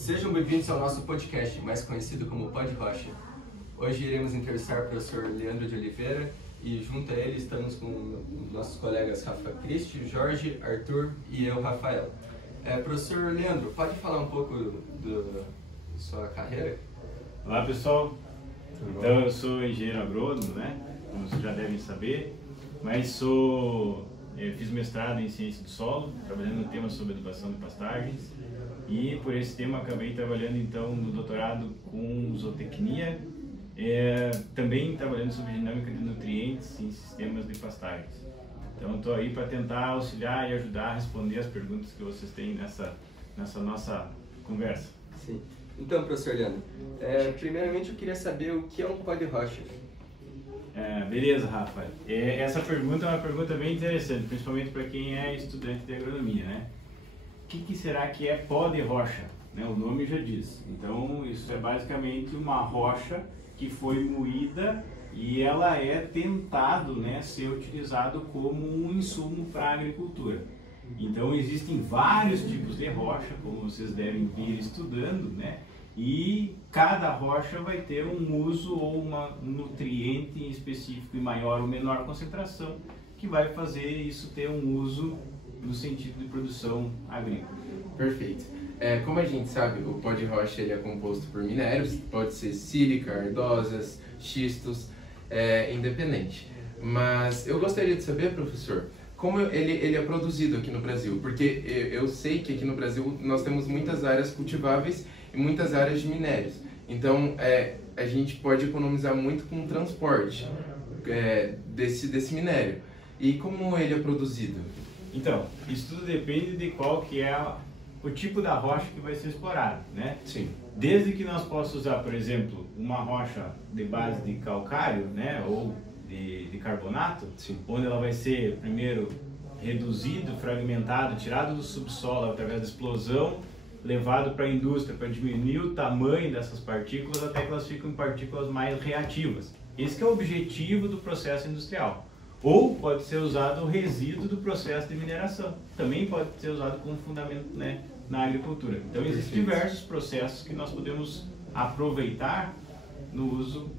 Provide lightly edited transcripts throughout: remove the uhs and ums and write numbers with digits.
Sejam bem-vindos ao nosso podcast, mais conhecido como Pod Rocha. Hoje iremos entrevistar o professor Leandro de Oliveira e junto a ele estamos com nossos colegas Rafa Cristi, Jorge, Arthur e eu, Rafael. Professor Leandro, pode falar um pouco da sua carreira? Olá pessoal, então eu sou engenheiro agrônomo, né? Como vocês já devem saber, mas fiz mestrado em ciência do solo, trabalhando no tema sobre adubação de pastagens, e por esse tema acabei trabalhando então no doutorado com zootecnia, também trabalhando sobre dinâmica de nutrientes em sistemas de pastagens. Então estou aí para tentar auxiliar e ajudar a responder as perguntas que vocês têm nessa nossa conversa. Sim. Então, professor Leandro, primeiramente eu queria saber o que é um Pod Rocha. Beleza, Rafa. Essa pergunta é uma pergunta bem interessante, principalmente para quem é estudante de agronomia, né? O que será que é pó de rocha? Né? O nome já diz. Então, isso é basicamente uma rocha que foi moída e ela é tentado, né, ser utilizado como um insumo para a agricultura. Então, existem vários tipos de rocha, como vocês devem vir estudando, né? E cada rocha vai ter um uso ou um nutriente específico em maior ou menor concentração que vai fazer isso ter um uso no sentido de produção agrícola. Perfeito. Como a gente sabe, o pó de rocha ele é composto por minérios, pode ser sílica, ardosas, xistos, independente. Mas eu gostaria de saber, professor, como ele é produzido aqui no Brasil, porque eu sei que aqui no Brasil nós temos muitas áreas cultiváveis e muitas áreas de minérios. Então, a gente pode economizar muito com o transporte desse minério. E como ele é produzido? Então, isso tudo depende de qual que é o tipo da rocha que vai ser explorado, né? Sim. Desde que nós possamos usar, por exemplo, uma rocha de base de calcário, né, ou de carbonato, sim, onde ela vai ser primeiro reduzido, fragmentado, tirado do subsolo através da explosão, levado para a indústria para diminuir o tamanho dessas partículas até que elas ficam em partículas mais reativas. Esse que é o objetivo do processo industrial. Ou pode ser usado o resíduo do processo de mineração. Também pode ser usado como fundamento, né, na agricultura. Então existem diversos processos que nós podemos aproveitar no uso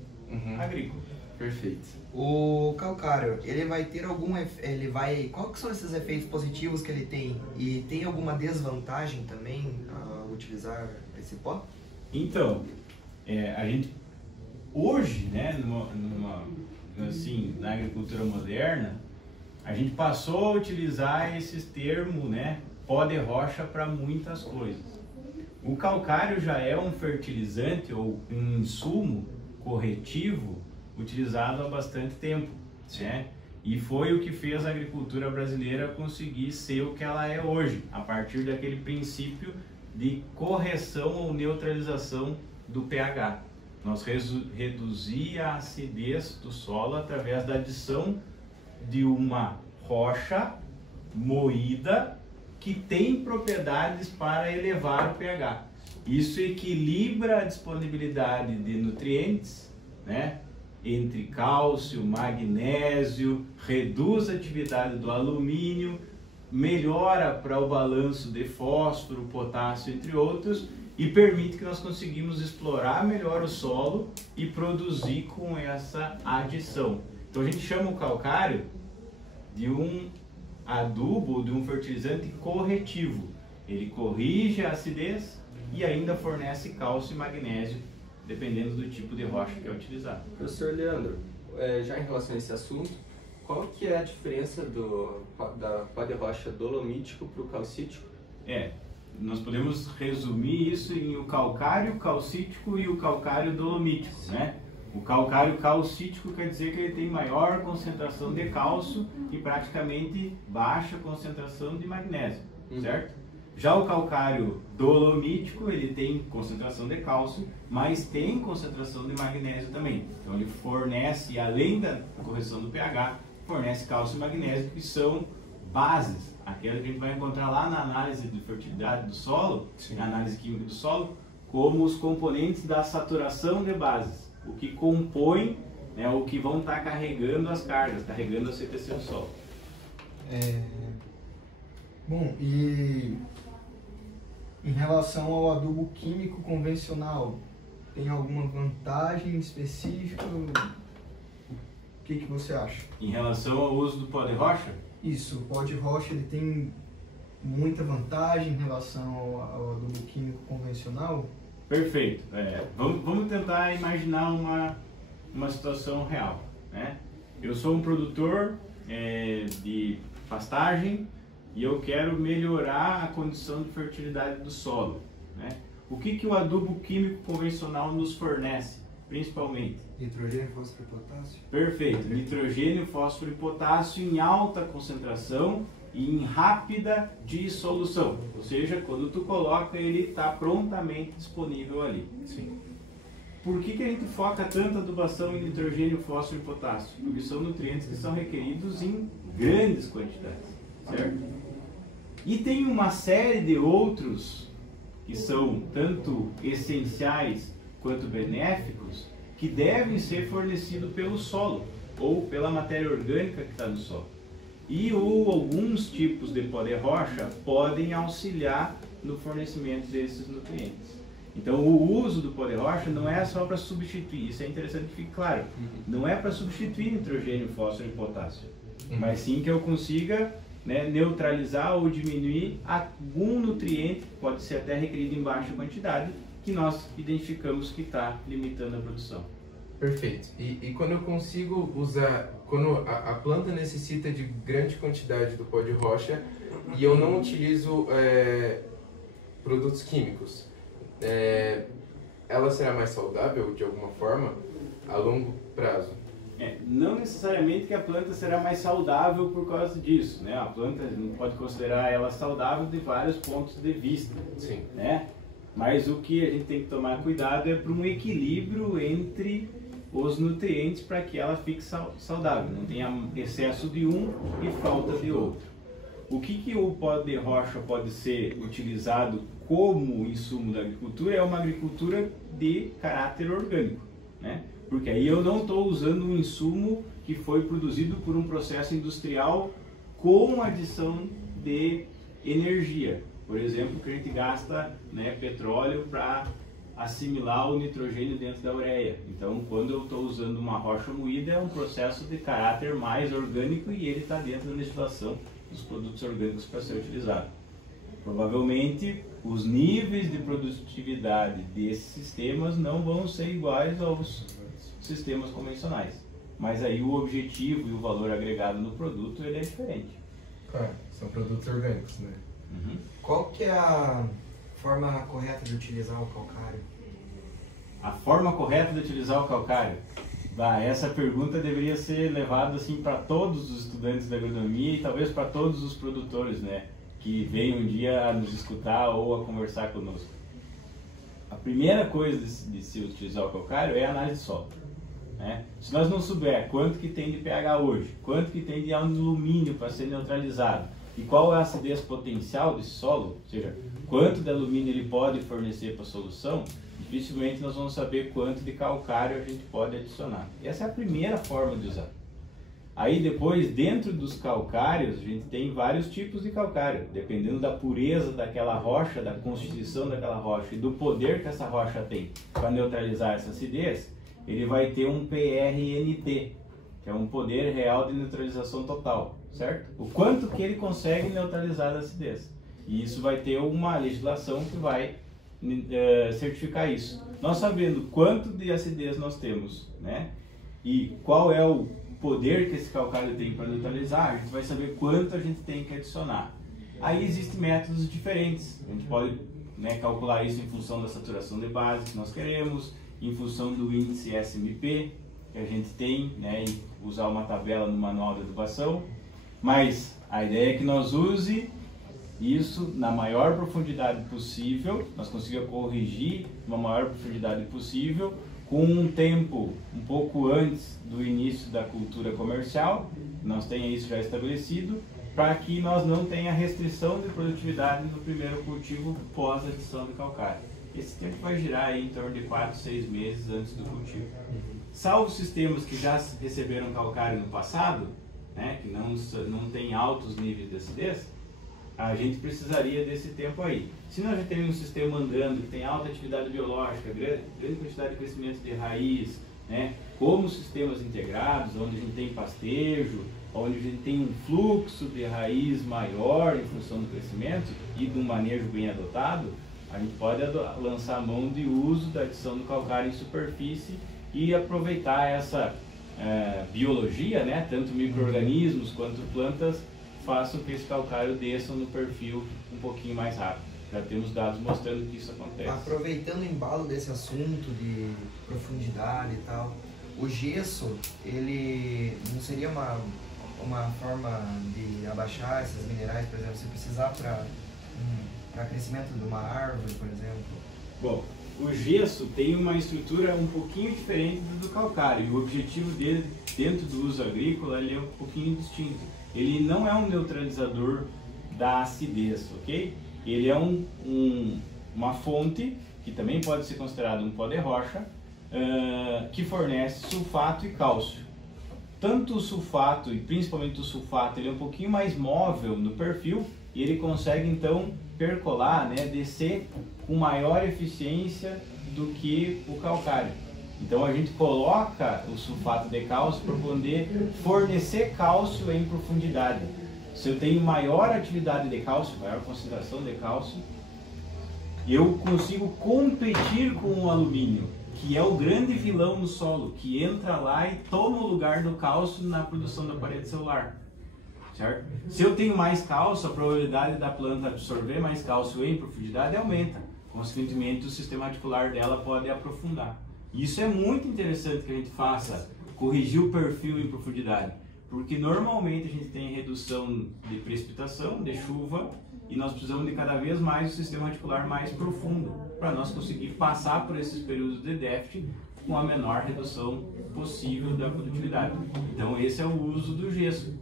agrícola. Perfeito. O calcário, ele vai ter qual que são esses efeitos positivos que ele tem? E tem alguma desvantagem também a utilizar esse pó? Então, a gente hoje, né, na agricultura moderna, a gente passou a utilizar esses termos, né, pó de rocha, para muitas coisas. O calcário já é um fertilizante ou um insumo corretivo utilizado há bastante tempo, né? E foi o que fez a agricultura brasileira conseguir ser o que ela é hoje, a partir daquele princípio de correção ou neutralização do pH. Nós reduzia a acidez do solo através da adição de uma rocha moída que tem propriedades para elevar o pH. Isso equilibra a disponibilidade de nutrientes, né, entre cálcio, magnésio, reduz a atividade do alumínio, melhora para o balanço de fósforo, potássio, entre outros, e permite que nós conseguimos explorar melhor o solo e produzir com essa adição. Então a gente chama o calcário de um adubo ou de um fertilizante corretivo. Ele corrige a acidez e ainda fornece cálcio e magnésio, dependendo do tipo de rocha que é utilizado. Professor Leandro, já em relação a esse assunto, qual que é a diferença da pó de rocha dolomítico para o calcítico? Nós podemos resumir isso em o calcário calcítico e o calcário dolomítico, né? O calcário calcítico quer dizer que ele tem maior concentração de cálcio e praticamente baixa concentração de magnésio, certo? Já o calcário dolomítico, ele tem concentração de cálcio, mas tem concentração de magnésio também. Então ele fornece, além da correção do pH, fornece cálcio e magnésio, que são bases, aquela que a gente vai encontrar lá na análise de fertilidade do solo, na análise química do solo, como os componentes da saturação de bases, o que compõe, né, o que vão estar carregando as cargas, carregando a CTC do solo. Bom, e Em relação ao adubo químico convencional, tem alguma vantagem específica? O que você acha? Em relação ao uso do pó de rocha? Isso, o pó de rocha ele tem muita vantagem em relação ao adubo químico convencional? Perfeito. Vamos tentar imaginar uma situação real, né? Eu sou um produtor de pastagem e eu quero melhorar a condição de fertilidade do solo, né? O que o adubo químico convencional nos fornece, principalmente? Nitrogênio, fósforo e potássio. Perfeito. Nitrogênio, fósforo e potássio em alta concentração e em rápida dissolução. Ou seja, quando tu coloca, ele está prontamente disponível ali. Sim. Por que a gente foca tanto a adubação em nitrogênio, fósforo e potássio? Porque são nutrientes que são requeridos em grandes quantidades, certo? E tem uma série de outros que são tanto essenciais quanto benéficos que devem ser fornecidos pelo solo ou pela matéria orgânica que está no solo. E alguns tipos de pó de rocha podem auxiliar no fornecimento desses nutrientes. Então o uso do pó de rocha não é só para substituir, isso é interessante que fique claro, não é para substituir nitrogênio, fósforo e potássio, mas sim que eu consiga, né, neutralizar ou diminuir algum nutriente, que pode ser até requerido em baixa quantidade, que nós identificamos que está limitando a produção. Perfeito. E quando eu consigo usar, quando a planta necessita de grande quantidade do pó de rocha e eu não utilizo produtos químicos, ela será mais saudável de alguma forma a longo prazo? Não necessariamente que a planta será mais saudável por causa disso, né? A planta não pode considerar ela saudável de vários pontos de vista. Sim. Né? Mas o que a gente tem que tomar cuidado é para um equilíbrio entre os nutrientes para que ela fique saudável, não tenha excesso de um e falta de outro. O que o pó de rocha pode ser utilizado como insumo da agricultura é uma agricultura de caráter orgânico, né? Porque aí eu não estou usando um insumo que foi produzido por um processo industrial com adição de energia. Por exemplo, que a gente gasta, né, petróleo para assimilar o nitrogênio dentro da ureia. Então, quando eu estou usando uma rocha moída, é um processo de caráter mais orgânico e ele está dentro da legislação dos produtos orgânicos para ser utilizado. Provavelmente, os níveis de produtividade desses sistemas não vão ser iguais aos sistemas convencionais. Mas aí o objetivo e o valor agregado no produto ele é diferente. Claro, são produtos orgânicos, né? Uhum. Qual que é a forma correta de utilizar o calcário? A forma correta de utilizar o calcário? Essa pergunta deveria ser levada assim, para todos os estudantes da agronomia e talvez para todos os produtores, né, que venham um dia a nos escutar ou a conversar conosco. A primeira coisa de se utilizar o calcário é a análise de solo. Né? Se nós não souber quanto que tem de pH hoje, quanto que tem de alumínio para ser neutralizado e qual é a acidez potencial desse solo, ou seja, quanto de alumínio ele pode fornecer para a solução, dificilmente nós vamos saber quanto de calcário a gente pode adicionar. E essa é a primeira forma de usar. Aí depois, dentro dos calcários, a gente tem vários tipos de calcário, dependendo da pureza daquela rocha, da constituição daquela rocha e do poder que essa rocha tem para neutralizar essa acidez, ele vai ter um PRNT, que é um poder real de neutralização total, certo? O quanto que ele consegue neutralizar a acidez. E isso vai ter uma legislação que vai certificar isso. Nós sabendo quanto de acidez nós temos, né? E qual é o poder que esse calcário tem para neutralizar, a gente vai saber quanto a gente tem que adicionar. Aí existem métodos diferentes. A gente pode, né, calcular isso em função da saturação de base que nós queremos, em função do índice SMP que a gente tem, né, e usar uma tabela no manual de adubação. Mas a ideia é que nós use isso na maior profundidade possível, nós consigamos corrigir uma maior profundidade possível, com um tempo um pouco antes do início da cultura comercial, nós tenha isso já estabelecido, para que nós não tenha restrição de produtividade no primeiro cultivo pós adição de calcário. Esse tempo vai girar aí em torno de 4, 6 meses antes do cultivo. Salvo sistemas que já receberam calcário no passado, né, que não tem altos níveis de acidez, a gente precisaria desse tempo aí. Se nós já temos um sistema andando, que tem alta atividade biológica, grande quantidade de crescimento de raiz, né? Como sistemas integrados, onde a gente tem pastejo, onde a gente tem um fluxo de raiz maior em função do crescimento e de um manejo bem adotado, a gente pode lançar a mão de uso da adição do calcário em superfície e aproveitar essa biologia, né? Tanto micro-organismos quanto plantas, façam que esse calcário desça no perfil um pouquinho mais rápido. Já temos dados mostrando que isso acontece. Aproveitando o embalo desse assunto de profundidade e tal, o gesso, ele não seria uma forma de abaixar esses minerais, por exemplo, se precisar para crescimento de uma árvore, por exemplo? Bom, o gesso tem uma estrutura um pouquinho diferente do calcário, e o objetivo dele, dentro do uso agrícola, ele é um pouquinho distinto. Ele não é um neutralizador da acidez, ok? Ele é uma fonte, que também pode ser considerado um pó de rocha, que fornece sulfato e cálcio. Tanto o sulfato, e principalmente o sulfato, ele é um pouquinho mais móvel no perfil, e ele consegue então percolar, né, descer com maior eficiência do que o calcário. Então a gente coloca o sulfato de cálcio para poder fornecer cálcio em profundidade. Se eu tenho maior atividade de cálcio, maior concentração de cálcio, eu consigo competir com o alumínio, que é o grande vilão no solo, que entra lá e toma o lugar do cálcio na produção da parede celular. Certo? Se eu tenho mais cálcio, a probabilidade da planta absorver mais cálcio em profundidade aumenta. Consequentemente, o sistema radicular dela pode aprofundar. Isso é muito interessante que a gente faça, corrigir o perfil em profundidade, porque normalmente a gente tem redução de precipitação, de chuva, e nós precisamos de cada vez mais o sistema radicular mais profundo, para nós conseguir passar por esses períodos de déficit com a menor redução possível da produtividade. Então esse é o uso do gesso.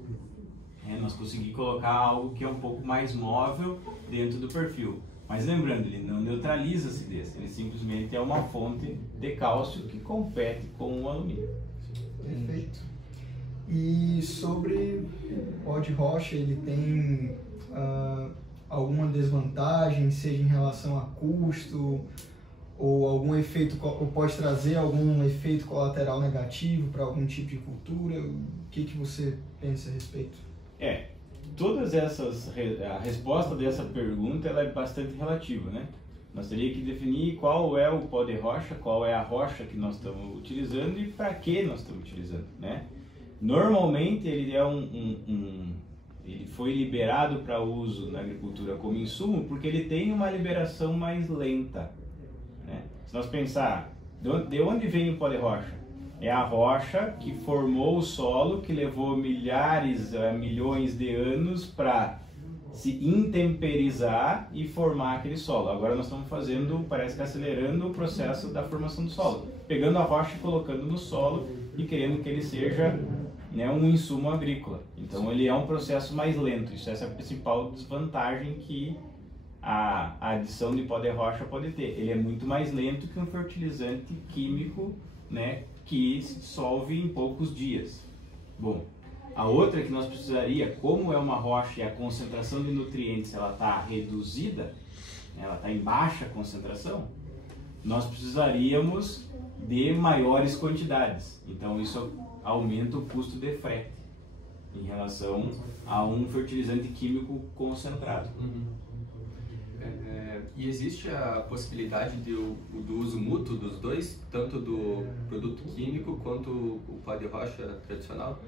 Nós conseguimos colocar algo que é um pouco mais móvel dentro do perfil. Mas lembrando, ele não neutraliza a acidez, ele simplesmente é uma fonte de cálcio que compete com o alumínio. Perfeito. E sobre o pó de rocha, ele tem alguma desvantagem, seja em relação a custo, ou algum efeito, ou pode trazer algum efeito colateral negativo para algum tipo de cultura? O que você pensa a respeito? Todas essas, a resposta dessa pergunta ela é bastante relativa, né? Nós teríamos que definir qual é o pó de rocha, qual é a rocha que nós estamos utilizando e para que nós estamos utilizando, né? Normalmente ele é ele foi liberado para uso na agricultura como insumo porque ele tem uma liberação mais lenta, né? Se nós pensar, de onde vem o pó de rocha? É a rocha que formou o solo, que levou milhares, milhões de anos para se intemperizar e formar aquele solo. Agora nós estamos fazendo, parece que acelerando o processo da formação do solo. Pegando a rocha e colocando no solo e querendo que ele seja, né, um insumo agrícola. Então ele é um processo mais lento. Isso é essa a principal desvantagem que a adição de pó de rocha pode ter. Ele é muito mais lento que um fertilizante químico, né, que se dissolve em poucos dias. Bom, a outra que nós precisaria, como é uma rocha e a concentração de nutrientes ela está reduzida, ela está em baixa concentração, nós precisaríamos de maiores quantidades. Então isso aumenta o custo de frete em relação a um fertilizante químico concentrado. E existe a possibilidade do uso mútuo dos dois, tanto do produto químico quanto o pó de rocha tradicional?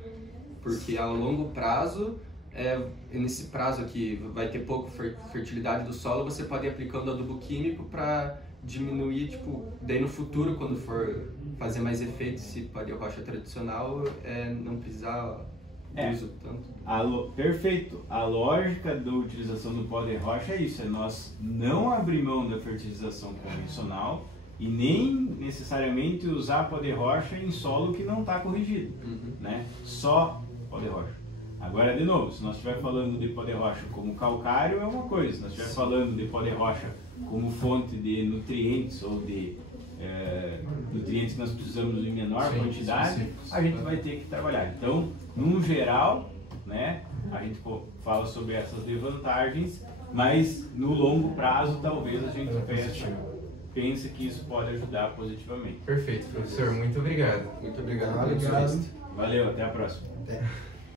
Porque a longo prazo, nesse prazo aqui vai ter pouco fertilidade do solo, você pode ir aplicando adubo químico para diminuir, daí no futuro, quando for fazer mais efeito esse pó de rocha tradicional, não precisar uso tanto. Perfeito. A lógica da utilização do pó de rocha é isso, nós não abrir mão da fertilização convencional e nem necessariamente usar pó de rocha em solo que não está corrigido, né? Só pó de rocha. Agora, de novo, se nós estiver falando de pó de rocha como calcário é uma coisa, se nós estiver falando de pó de rocha como fonte de nutrientes ou de nutrientes que nós precisamos em menor quantidade, a gente vai ter que trabalhar. Então, num geral, né, a gente fala sobre essas desvantagens, mas no longo prazo talvez a gente pense que isso pode ajudar positivamente. Perfeito, professor. Muito obrigado. Muito obrigado pela Obrigado. entrevista. Valeu, até a próxima. Até.